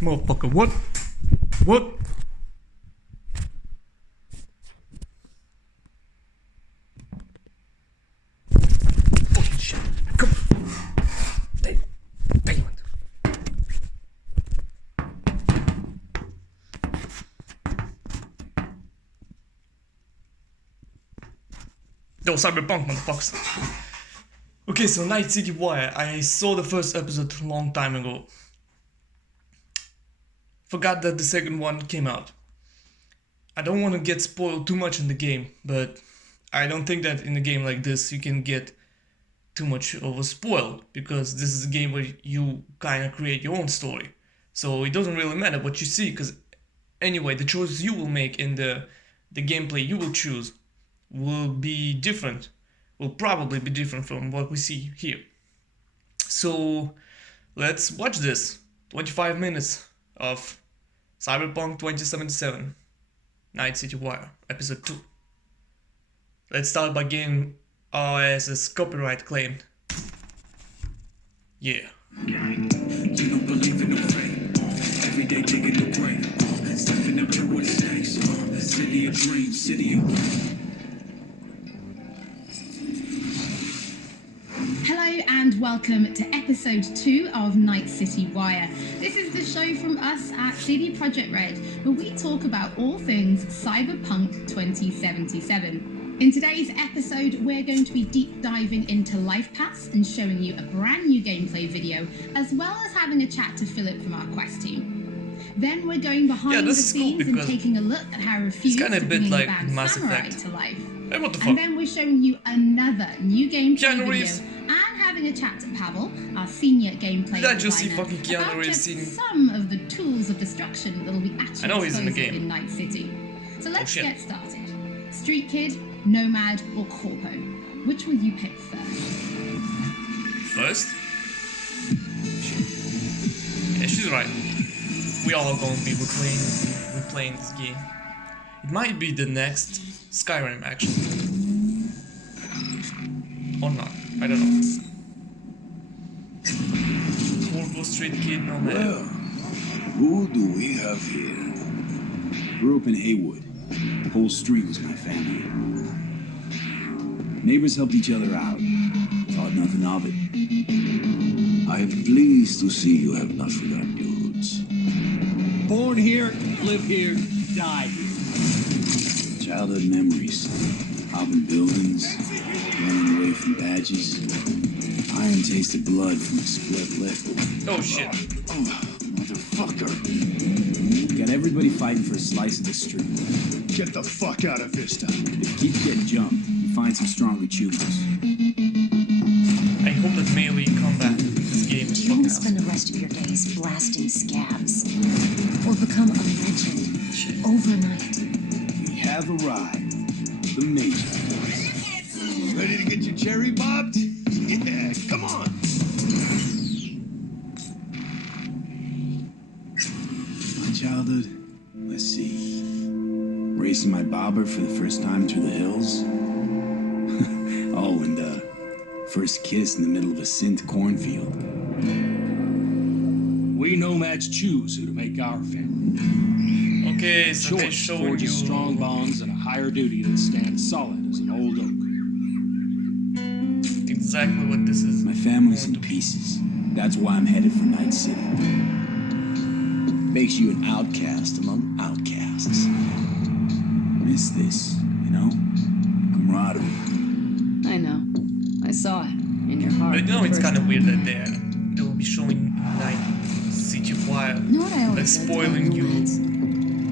Motherfucker, what? What? Fucking shit. Come. Damn. Damn it. Yo, Cyberpunk, motherfuckers. Okay, so Night City Wire. I saw the first episode a long time ago. Forgot that the second one came out. I don't want to get spoiled too much in the game, but I don't think that in a game like this you can get too much of a spoil, because this is a game where you kind of create your own story. So it doesn't really matter what you see, because anyway, the choices you will make in the gameplay you will choose will be different. Will probably be different from what we see here. So let's watch this. 25 minutes of Cyberpunk 2077 Night City Wire Episode 2. Let's start by getting our asses copyright claimed. Yeah. You don't believe in no fame. Every day taking the brain. Stepping up to what it takes. City of dreams, city of... Hello and welcome to episode 2 of Night City Wire. This is the show from us at CD Projekt Red, where we talk about all things Cyberpunk 2077. In today's episode, we're going to be deep diving into Life Pass and showing you a brand new gameplay video, as well as having a chat to Philip from our quest team. Then we're going behind the scenes and taking a look at how Refused to bring like Band Samurai to life. Hey, what the fuck? And then we're showing you another new gameplay Keanu video Reeves. and having a chat to Pavel, our senior gameplay Did I just see designer, fucking Keanu about Reeves just in... some of the tools of destruction that'll be at I know your he's in the disposal game. in Night City. So let's shit. get started. Street Kid, Nomad, or Corpo? Which will you pick first? First? Yeah, she's right. We all are going to be replaying this game. It might be the next Skyrim, actually. Or not, I don't know. Corpo, Street Kid, Nomad. Well, who do we have here? Grew up in Haywood. The whole street was my family. Neighbors helped each other out. Thought nothing of it. I am pleased to see you have not forgotten your roots. Born here, live here, die here. Childhood memories. Hopping buildings. Running away from badges. Iron tasted blood from a split lip. Oh shit. Oh, motherfucker. Got everybody fighting for a slice of the street. Get the fuck out of Vista. If you keep getting jumped, you find some stronger choosers. I hope that melee combat in this game is Do you want fucking to spend the rest of your days blasting scabs? Or become a legend overnight? We have arrived. The Major. Ready to get your cherry bobbed? Yeah, come on. My childhood? Let's see. Racing my bobber for the first time through the hills. Oh, and first kiss in the middle of a synth cornfield. We nomads choose who to make our family. Okay, so they Choice showing forges you... strong bonds and a higher duty that stands solid as an old oak. Exactly what this is. My family's in pieces. That's why I'm headed for Night City. Makes you an outcast among outcasts. Miss this, you know? Camaraderie. I know. I saw it in your heart. But you know, it's kind of weird that they will be showing Night City Wire, You know what I always like said about spoiling you nomads?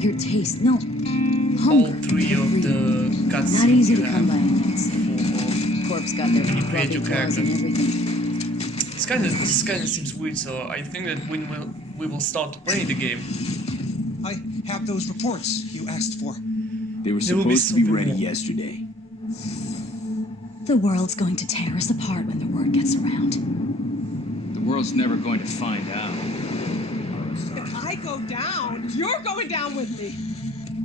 Your taste, no. all Hunger. three of the cutscenes Not easy you to have come by inmates. for Corpse got their when you create grubby your claws character. and everything. This kind of seems weird, so I think that when we will start to play the game, I have those reports you asked for. They were There will be supposed to be something ready more. yesterday. The world's going to tear us apart when the word gets around. The world's never going to find out. If I go down, you're going down with me.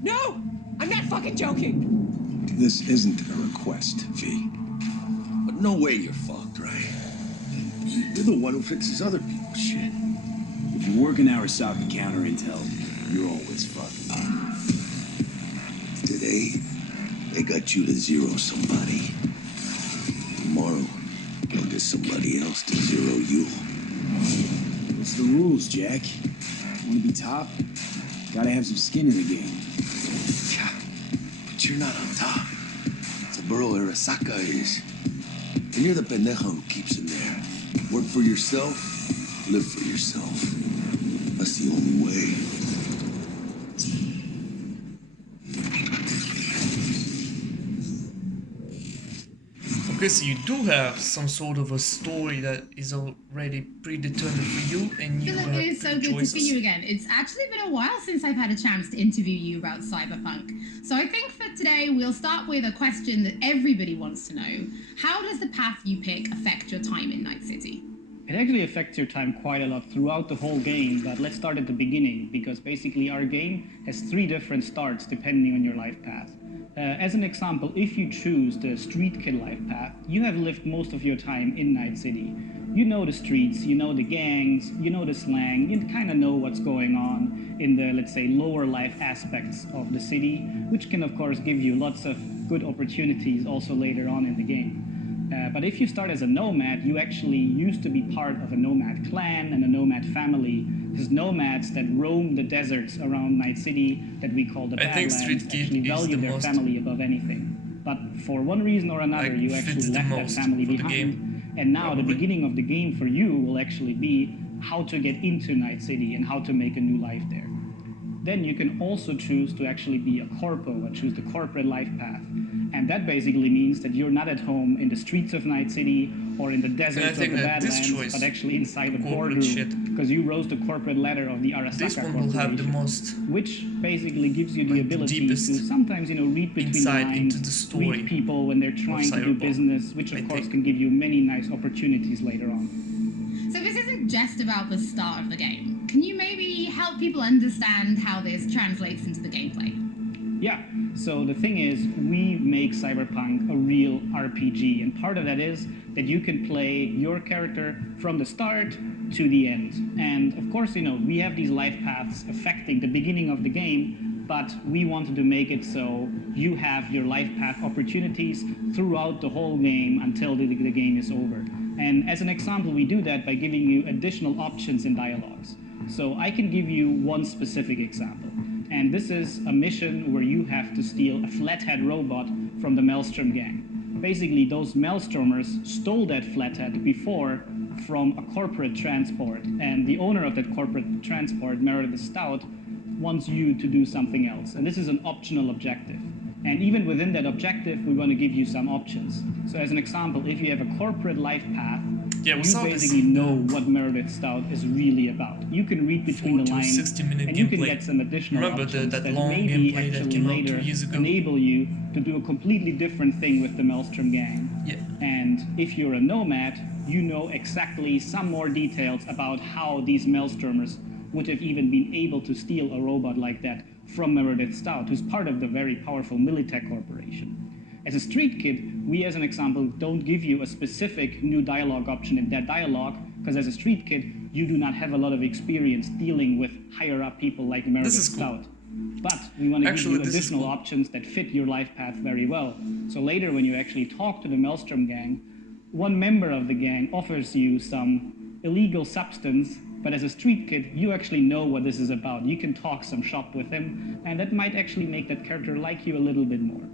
No, I'm not fucking joking. This isn't a request, V. But no way you're fucked, right? You're the one who fixes other people's shit. If you working Arasaka counter intel, you're always fucked. Today, they got you to zero somebody. Tomorrow, they'll get somebody else to zero you. What's the rules, Jack? Wanna be top? Gotta have some skin in the game. Yeah, but you're not on top. Saburo Arasaka is. And you're the pendejo who keeps him there. Work for yourself, live for yourself. That's the only way. Okay, so you do have some sort of a story that is already predetermined for you, and you Philip, have it is so three good to choices. see you again. It's actually been a while since I've had a chance to interview you about Cyberpunk. So I think for today, we'll start with a question that everybody wants to know. How does the path you pick affect your time in Night City? It actually affects your time quite a lot throughout the whole game, but let's start at the beginning, because basically our game has 3 different starts depending on your life path. As an example, if you choose the street kid life path, you have lived most of your time in Night City. You know the streets, you know the gangs, you know the slang, you kind of know what's going on in the, let's say, lower life aspects of the city, which can of course give you lots of good opportunities also later on in the game. But if you start as a nomad, you actually used to be part of a nomad clan and a nomad family. There's nomads that roam the deserts around Night City that we call the I think Badlands, Street Kid actually is value the their most, family above anything. But for one reason or another, like, you fits actually the left that most family for the behind. game, And now the probably. beginning of the game for you will actually be how to get into Night City and how to make a new life there. Then you can also choose to actually be a corpo and choose the corporate life path. And that basically means that you're not at home in the streets of Night City or in the deserts of think the that this Badlands, choice, but actually inside the corporate boardroom, shit, because you rose the corporate ladder of the Arasaka this one will have the Corporation, most, which basically gives you the like, the ability deepest to sometimes, read between the insight lines, into the story read people when they're trying to do Cyberpunk, business, which I of course think. can give you many nice opportunities later on. So this isn't just about the start of the game. Can you maybe help people understand how this translates into the gameplay? Yeah, so the thing is, we make Cyberpunk a real RPG, and part of that is that you can play your character from the start to the end. And of course, we have these life paths affecting the beginning of the game, but we wanted to make it so you have your life path opportunities throughout the whole game until the game is over. And as an example, we do that by giving you additional options in dialogues. So I can give you one specific example. And this is a mission where you have to steal a flathead robot from the Maelstrom gang. Basically, those Maelstromers stole that flathead before from a corporate transport. And the owner of that corporate transport, Meredith Stout, wants you to do something else. And this is an optional objective. And even within that objective, we want to give you some options. So as an example, if you have a corporate life path, Yeah, we you saw this basically in the know what Meredith Stout is really about. You can read between 4 the to lines, 60-minute and you can gameplay. get some additional Remember options that that long maybe gameplay that actually came out later 2 years ago? enable you to do a completely different thing with the Maelstrom gang. Yeah. And if you're a nomad, you know exactly some more details about how these Maelstromers would have even been able to steal a robot like that from Meredith Stout, who's part of the very powerful Militech Corporation. As a street kid, we, as an example, don't give you a specific new dialogue option in that dialogue, because as a street kid, you do not have a lot of experience dealing with higher-up people like Meredith is cool. Stout. But we want to give Actually, you this is additional cool. options that fit your life path very well. So later, when you actually talk to the Maelstrom gang, one member of the gang offers you some illegal substance, but as a street kid, you actually know what this is about. You can talk some shop with him, and that might actually make that character like you a little bit more.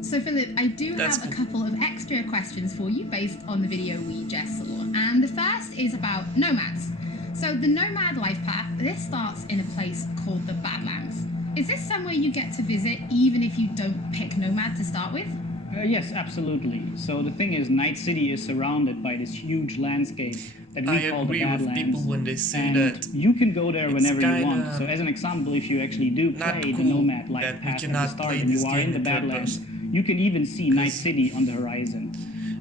So Philip, I do That's have a cool. couple of extra questions for you based on the video we just saw. And the first is about nomads. So the nomad life path, this starts in a place called the Badlands. Is this somewhere you get to visit even if you don't pick nomad to start with? Yes, absolutely. So the thing is, Night City is surrounded by this huge landscape that we I call agree the with Badlands. people when they say and that you can go there it's whenever you want. kinda So as an example, if you actually do not play the cool Nomad life that we path at the cannot start play and you this are in game the in third Badlands, person. you can even see Night 'Cause- City on the horizon.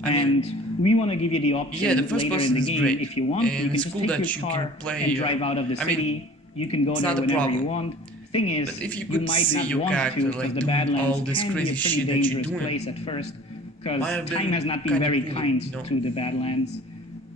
I mean, And we want to give you the option yeah, the first later in person the is game, great, if you want, and you can it's just cool take that your you car can play, and drive out of the I mean, city. You can go it's there not a whenever problem. you want. Thing is, But if you you could might see not your want character, to, like, because the doing Badlands all this can be a crazy pretty shit that you're dangerous doing, place at first, because might have time been has not been kinda very cool, kind you know? to the Badlands.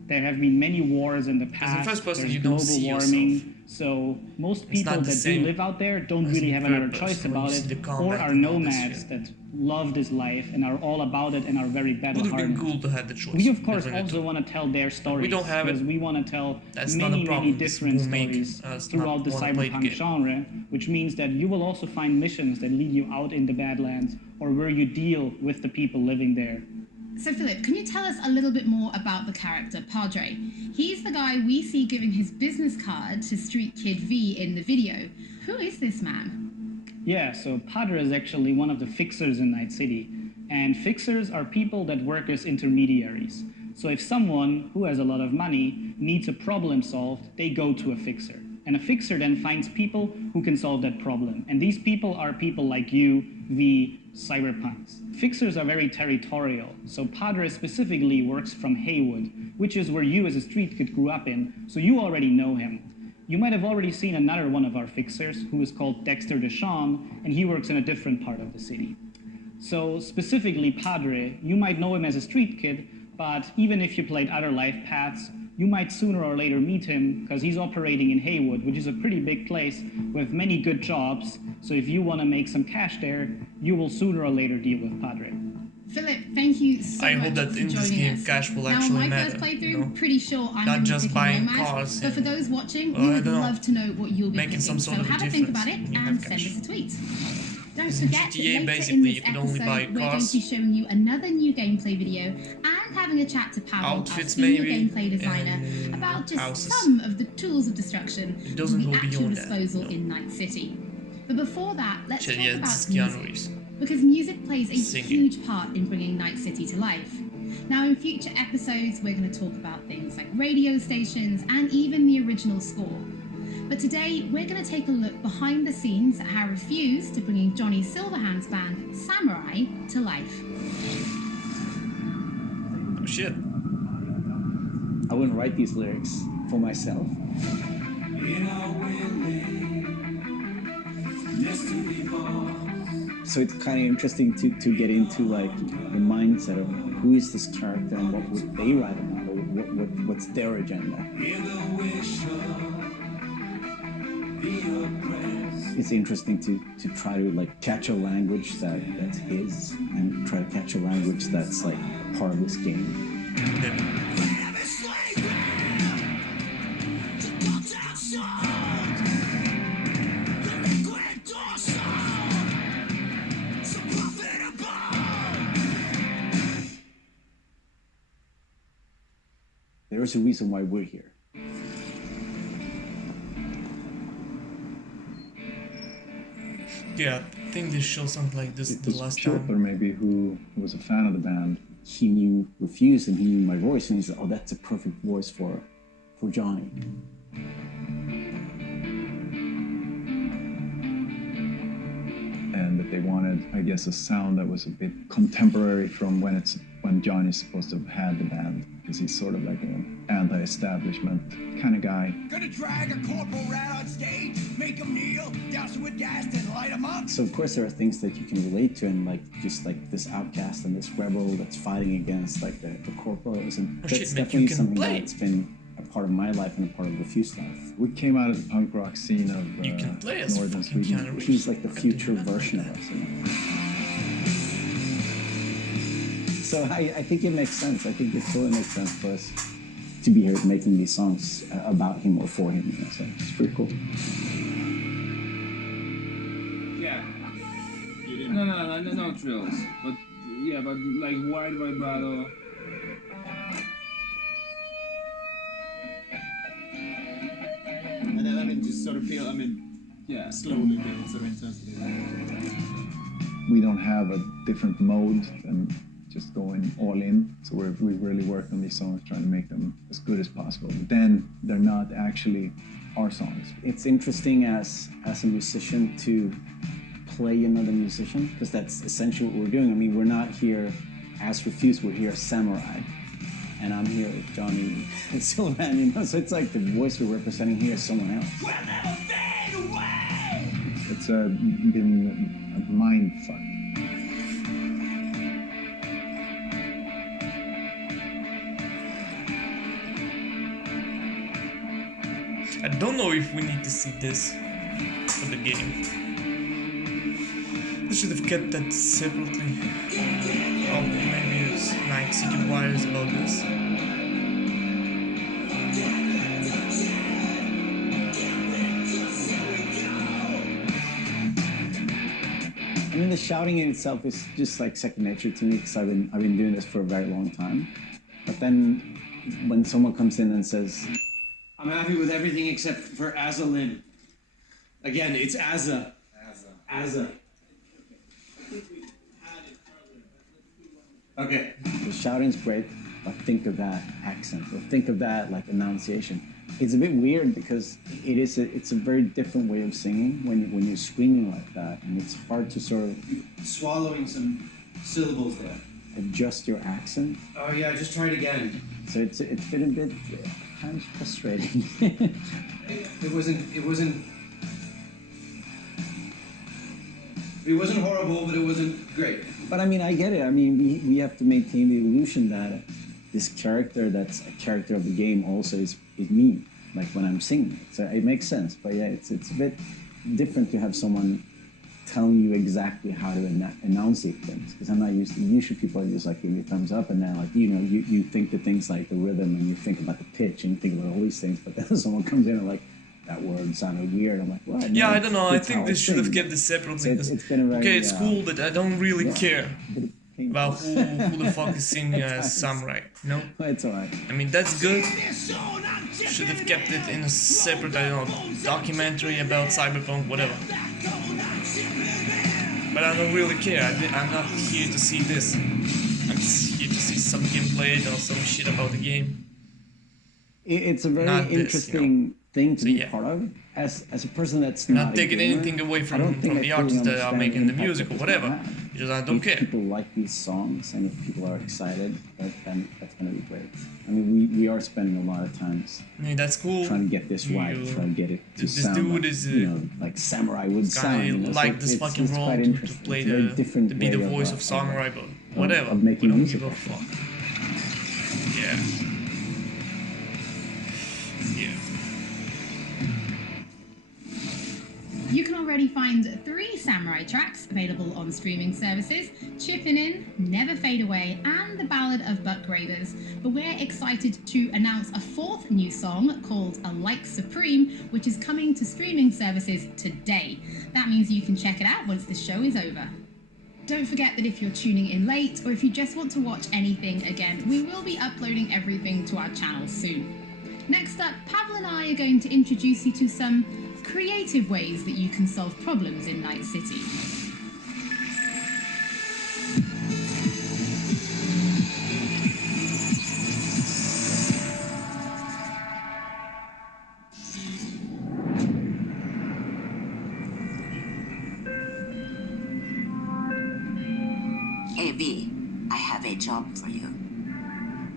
There have been many wars in the past. in first person, There's you don't global see warming. yourself. So most It's people not the that do same live out there don't as really in have third another person choice when you about see it, the or combat are and all this nomads shit. that love this life and are all about it and are very Would have been battle-hardened. cool to have the choice. We of course between the also two. want to tell their stories. we don't have it. Because we want to tell That's not a many problem. This different will make stories us throughout the not wanna play the cyberpunk game. genre, which means that you will also find missions that lead you out in the Badlands or where you deal with the people living there. So Philip, can you tell us a little bit more about the character, Padre? He's the guy we see giving his business card to Street Kid V in the video. Who is this man? Yeah, so Padre is actually one of the fixers in Night City. And fixers are people that work as intermediaries. So if someone who has a lot of money needs a problem solved, they go to a fixer. And a fixer then finds people who can solve that problem. And these people are people like you, the cyberpunks. Fixers are very territorial. So Padre specifically works from Haywood, which is where you as a street kid grew up in, so you already know him. You might have already seen another one of our fixers, who is called Dexter Deshawn, and he works in a different part of the city. So specifically Padre, you might know him as a street kid, but even if you played other life paths, you might sooner or later meet him because he's operating in Haywood, which is a pretty big place with many good jobs. So if you want to make some cash there, you will sooner or later deal with Padre. Philip, thank you so I much hope that for in this joining game us. cash will Now, actually my matter. first playthrough, You know? pretty sure I'm Not going to be just picking buying Nomad, cars but for and- those watching, Well, we I would don't know. love to know what you'll be Making picking. some sort So of a have a think difference about it when you and have send cash. us a tweet. Don't In forget, GTA, later basically, in this you could only episode, buy we're going cars, to be showing you another new gameplay video and having a chat to Pavel, our outfits senior maybe, gameplay designer, and about just houses. some of the tools of destruction It at doesn't the go actual beyond that, disposal no. in Night City. But before that, let's Actually, talk yeah, about this is Keanu music. Reeves. Because music plays a Singing. huge part in bringing Night City to life. Now, in future episodes, we're going to talk about things like radio stations and even the original score. But today, we're going to take a look behind the scenes at how Refused to bringing Johnny Silverhand's band Samurai to life. Oh shit. I wouldn't write these lyrics for myself. So it's kind of interesting to get into like the mindset of who is this character and what would they write about, or what's their agenda. It's interesting to try to like catch a language that's his and try to catch a language that's like part of this game. There's a reason why we're here. Yeah, I think this show something like this It the was last Chopper time. maybe who was a fan of the band. He knew Refused and he knew my voice, and he said, "Oh, that's a perfect voice for Johnny." And that they wanted, I guess, a sound that was a bit contemporary from when Johnny's supposed to have had the band, because he's sort of like an anti-establishment kind of guy. Gonna drag a corporal rat on stage, make him kneel, douse him with gas, then light him up. So of course there are things that you can relate to, and like just like this outcast and this rebel that's fighting against like the corporals, and Oh, that's shit, man, you definitely can something play. that's been a part of my life and a part of Refused life. We came out of the punk rock scene of You can play as northern fucking Sweden. Keanu Reeves. He's like the I do future not version like of us, you know? So I think it makes sense. I think it totally makes sense for us to be here making these songs about him or for him. You know? So it's pretty cool. Yeah. No drills. But yeah, but like wide vibrato. And then, I mean, just sort of feel, Yeah. slowly build some intensity. We don't have a different mode than just going all in. So we really worked on these songs, trying to make them as good as possible. But then they're not actually our songs. It's interesting as a musician to play another musician, because that's essentially what we're doing. I mean, we're not here as Refused, we're here as Samurai. And I'm here with Johnny Silverhand, you know? So it's like the voice we're representing here is someone else. It's been a mind fuck. I don't know if we need to see this for the game. They should have kept that separately. Oh, maybe it's Night City Wires about this. I mean, the shouting in itself is just like second nature to me because I've been doing this for a very long time. But then when someone comes in and says, I'm happy with everything except for Azalin. Again, it's Azza. Azza. Okay. the shouting's great, but think of that accent, or think of that like enunciation. It's a bit weird because it's a very different way of singing when you're screaming like that, and it's hard to sort of swallowing some syllables there. Adjust your accent. Oh yeah, just try it again. So it's been a bit kind of frustrating. It wasn't horrible, but it wasn't great. But I mean, I get it. I mean, we have to maintain the illusion that this character that's a character of the game also is me, like when I'm singing it. So it makes sense. But yeah, it's a bit different to have someone telling you exactly how to enunciate things, because I'm not used to. Usually people are just like giving you a thumbs up, and then like you think the things like the rhythm, and you think about the pitch, and you think about all these things. But then someone comes in and like, that word sounded weird. I'm like, what? Yeah, I don't know. I think they should have kept this separately. It's been a very, okay, it's cool, but I don't really care about who the fuck is singing as Samurai. No? It's alright. I mean, that's good. Should have kept it in a separate, I don't know, documentary about Cyberpunk, whatever. But I don't really care. I'm not here to see this. I'm just here to see some gameplay or some shit about the game. It's a very interesting thing to be part of. As a person that's not taking anything away from the artists that are making the music or whatever. Because I don't care. If people like these songs and if people are excited, then that's gonna be great. I mean, we are spending a lot of times. I mean, that's cool. Trying to get this right, trying to get it to sound like, like Samurai would sound. Like this fucking role to play to be the voice of Samurai, but whatever. Of making we don't music. give a fuck. Yeah. You can already find 3 Samurai tracks available on streaming services: Chippin' In, Never Fade Away, and The Ballad of Buck Gravers. But we're excited to announce a 4th new song called A Like Supreme, which is coming to streaming services today. That means you can check it out once the show is over. Don't forget that if you're tuning in late, or if you just want to watch anything again, we will be uploading everything to our channel soon. Next up, Pavel and I are going to introduce you to some creative ways that you can solve problems in Night City. AV, I have a job for you.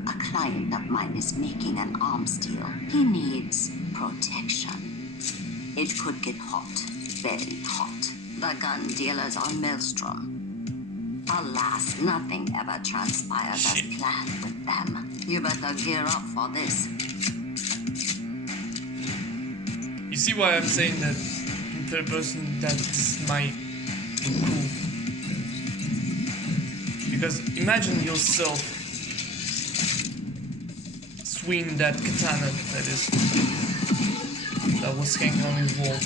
A client of mine is making an arms deal. He needs protection. It could get hot, very hot. The gun dealers are Maelstrom. Alas, nothing ever transpires as planned with them. You better gear up for this. You see why I'm saying that in third person that this might be cool? Because imagine yourself swinging that katana that was hanging on his wall.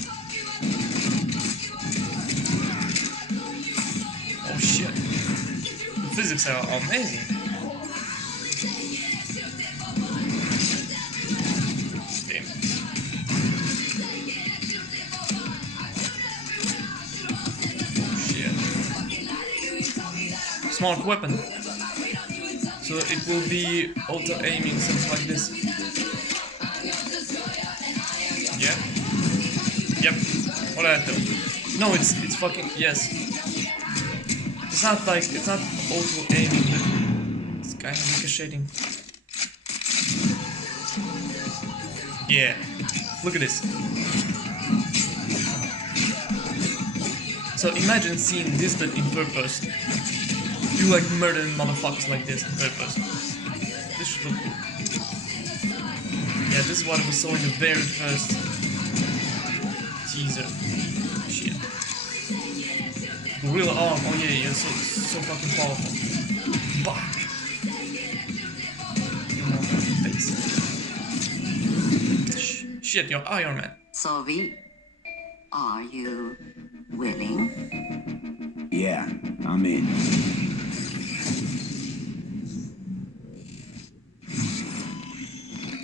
Oh shit. The physics are amazing. Damn. Shit. Smart weapon. So it will be auto-aiming, something like this. Yeah. Yep. What did I do? No, it's fucking yes. It's not auto-aiming, but it's kind of ricocheting. Yeah. Look at this. So imagine seeing this but in third person. You like murdering motherfuckers like this in third person. This should look cool. Yeah, this is what we saw in the very first deserve. Shit. Gorilla arm. Oh yeah, you're so fucking powerful. Bah. Your motherfucking face. Shit, you're Iron Man. Sophie, are you willing? Yeah, I'm in.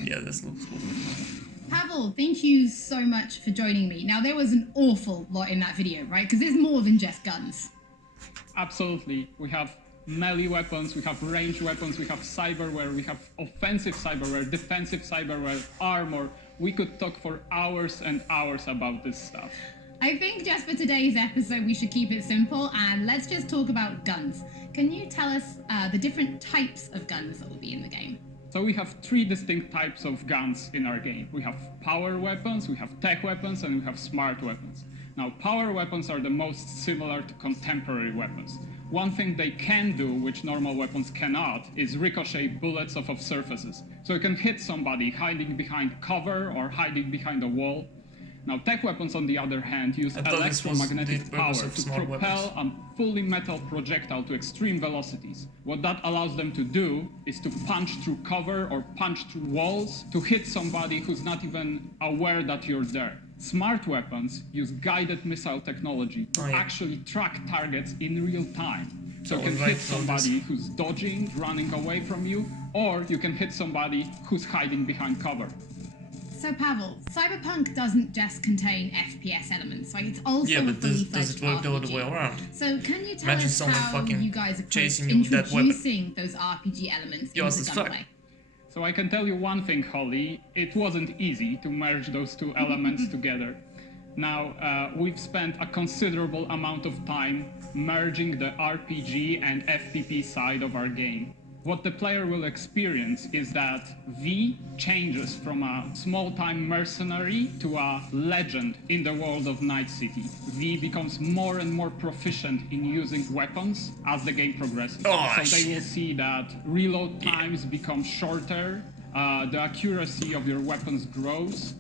Yeah, this looks cool. Pavel, thank you so much for joining me. Now, there was an awful lot in that video, right? Because there's more than just guns. Absolutely. We have melee weapons, we have ranged weapons, we have cyberware, we have offensive cyberware, defensive cyberware, armor. We could talk for hours and hours about this stuff. I think just for today's episode, we should keep it simple and let's just talk about guns. Can you tell us the different types of guns that will be in the game? So we have 3 distinct types of guns in our game. We have power weapons, we have tech weapons, and we have smart weapons. Now, power weapons are the most similar to contemporary weapons. One thing they can do, which normal weapons cannot, is ricochet bullets off of surfaces. So you can hit somebody hiding behind cover or hiding behind a wall. Now, tech weapons, on the other hand, use electromagnetic power to propel a fully metal projectile to extreme velocities. What that allows them to do is to punch through cover or punch through walls to hit somebody who's not even aware that you're there. Smart weapons use guided missile technology to actually track targets in real time. So you can hit somebody who's dodging, running away from you, or you can hit somebody who's hiding behind cover. So Pavel, Cyberpunk doesn't just contain FPS elements, right? It's also yeah, but a fully does it work the other way around? So can you tell Imagine us someone how fucking you guys approach chasing you with that weapon. introducing those RPG elements into the gunplay? So I can tell you one thing, Holly, it wasn't easy to merge those 2 elements together. Now, we've spent a considerable amount of time merging the RPG and FPP side of our game. What the player will experience is that V changes from a small-time mercenary to a legend in the world of Night City. V becomes more and more proficient in using weapons as the game progresses. They will see that reload times become shorter, the accuracy of your weapons grows,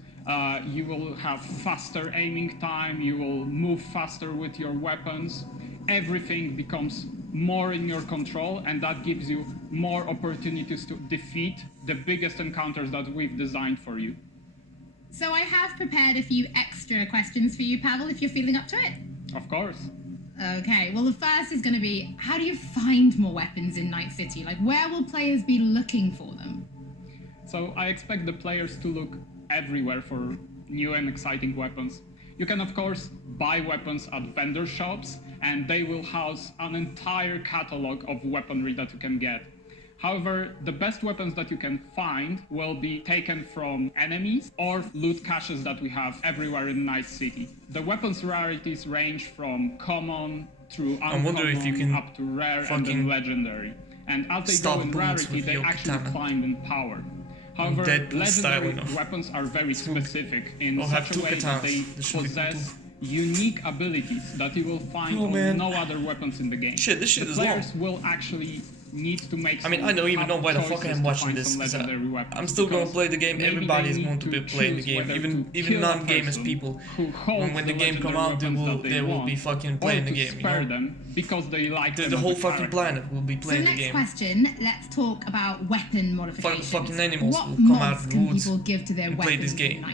you will have faster aiming time, you will move faster with your weapons. Everything becomes more in your control, and that gives you more opportunities to defeat the biggest encounters that we've designed for you. So I have prepared a few extra questions for you, Pavel, if you're feeling up to it. Of course. Okay, well the first is going to be, how do you find more weapons in Night City? Like, where will players be looking for them? So I expect the players to look everywhere for new and exciting weapons. You can, of course, buy weapons at vendor shops, and they will house an entire catalog of weaponry that you can get. However, the best weapons that you can find will be taken from enemies or loot caches that we have everywhere in Night City. The weapons rarities range from common through uncommon up to rare and then legendary. And as they go in rarity, they actually climb in power. However, legendary weapons are very specific in such a way that they possess unique abilities that you will find on no other weapons in the game. Shit, this shit is long. Players will actually need to make some I don't even know why the fuck I'm watching this, because I'm still going to play the game. Everybody is going to be playing the game, even non-gamers people. When the game come out, they will be fucking playing the game. Them because they like the whole fucking planet will be playing the game. So next question, let's talk about weapon modifications. Fucking animals what will come out mods of the can woods people give to their and play this game.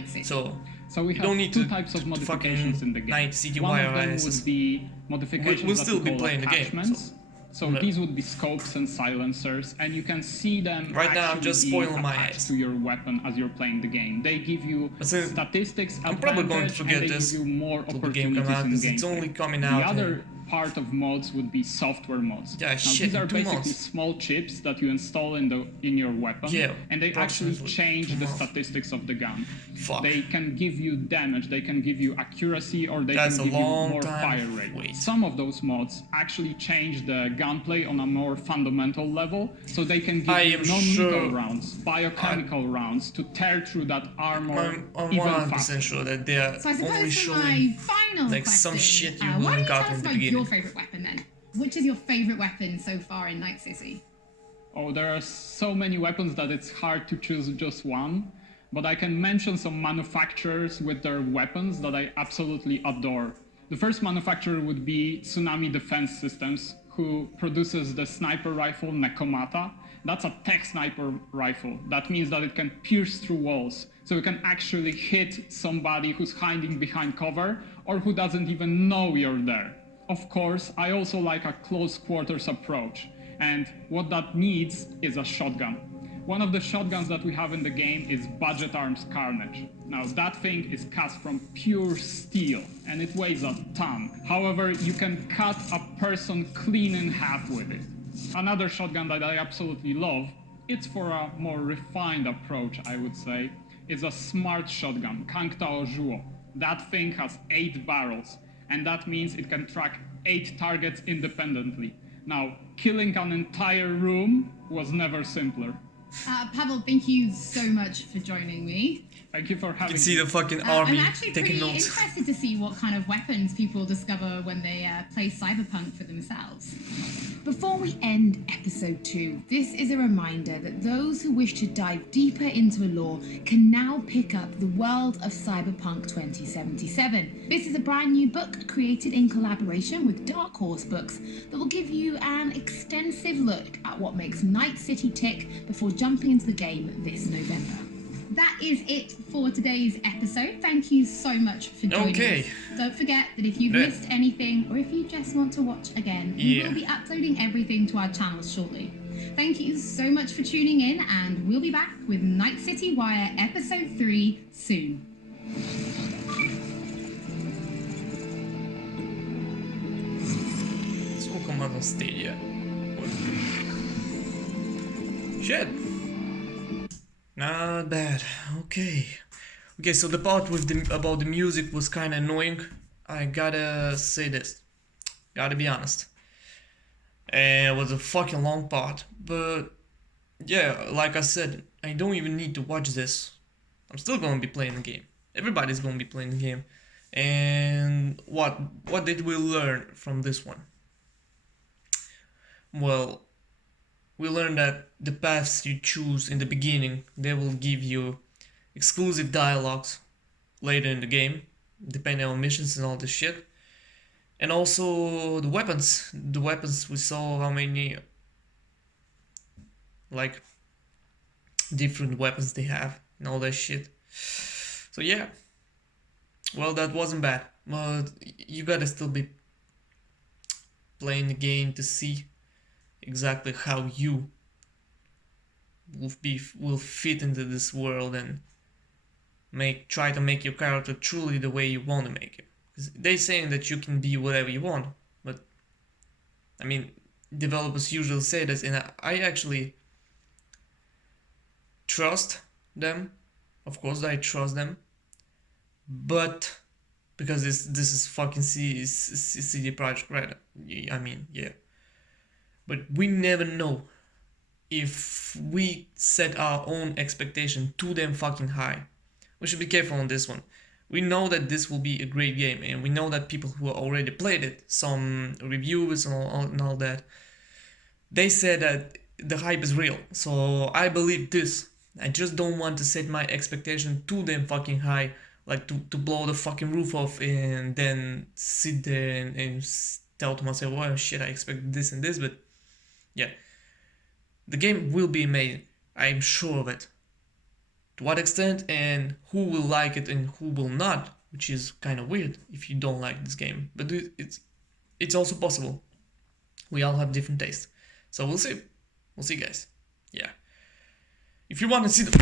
So we have 2 types of modifications in the game. One of them would be modifications we'll still be playing the game. So these would be scopes and silencers, and you can see them right now. I'm just spoiling my eyes to your weapon as you're playing the game. They give you statistics. I'm probably going to forget this you more till the game comes out because it's only coming out. The other part of mods would be software mods. Yeah, now, these are basically small chips that you install in your weapon, and they actually change the statistics of the gun. They can give you damage, they can give you accuracy, or they can give you more fire rate. Some of those mods actually change the gunplay on a more fundamental level, so they can give you non-lethal rounds, biochemical rounds to tear through that armor even faster. Sure that they are so I suppose only for showing my final like question, some shit you why wouldn't got in the beginning. Your favorite weapon then? Which is your favorite weapon so far in Night City? Oh, there are so many weapons that it's hard to choose just one. but I can mention some manufacturers with their weapons that I absolutely adore. The first manufacturer would be Tsunami Defense Systems, who produces the sniper rifle Nekomata. That's a tech sniper rifle. That means that it can pierce through walls. So it can actually hit somebody who's hiding behind cover or who doesn't even know you're there. Of course, I also like a close quarters approach. And what that needs is a shotgun. One of the shotguns that we have in the game is Budget Arms Carnage. Now that thing is cast from pure steel and it weighs a ton. However, you can cut a person clean in half with it. Another shotgun that I absolutely love, it's for a more refined approach, I would say, is a smart shotgun, Kangtao Zhuo. That thing has 8 barrels, and that means it can track 8 targets independently. Now, killing an entire room was never simpler. Pavel, thank you so much for joining me. Thank you for having me. You can see the fucking army I'm actually taking pretty notes. interested to see what kind of weapons people discover when they play Cyberpunk for themselves. Before we end episode 2, this is a reminder that those who wish to dive deeper into the lore can now pick up The World of Cyberpunk 2077. This is a brand new book created in collaboration with Dark Horse Books that will give you an extensive look at what makes Night City tick before jumping into the game this November. That is it for today's episode. Thank you so much for joining us. Don't forget that if you've missed anything or if you just want to watch again, we will be uploading everything to our channels shortly. Thank you so much for tuning in, and we'll be back with Night City Wire Episode 3 soon. Så kommer man Stadia. Shit. Not bad. Okay. Okay, so the part with about the music was kind of annoying. I gotta say this. Gotta be honest. And it was a fucking long part. But yeah, like I said, I don't even need to watch this. I'm still gonna be playing the game. Everybody's gonna be playing the game. And what did we learn from this one? Well, we learned that the paths you choose in the beginning, they will give you exclusive dialogues later in the game, depending on missions and all this shit. And also the weapons. The weapons, we saw how many like different weapons they have and all that shit. So yeah. Well, that wasn't bad. But you gotta still be playing the game to see exactly how you will fit into this world and try to make your character truly the way you want to make it. Because they're saying that you can be whatever you want, but I mean, developers usually say this, and I actually trust them. Of course, I trust them, but because this is fucking CD Projekt Red. I mean, yeah. But we never know if we set our own expectation too damn fucking high. We should be careful on this one. We know that this will be a great game, and we know that people who already played it, some reviewers and all that, they said that the hype is real. So I believe this. I just don't want to set my expectation too damn fucking high, like to blow the fucking roof off and then sit there and tell to myself, well, shit, I expect this and this, but yeah, the game will be made, I'm sure of it. To what extent and who will like it and who will not, which is kind of weird if you don't like this game. But it's also possible. We all have different tastes. So we'll see. We'll see, guys. Yeah. If you want to see the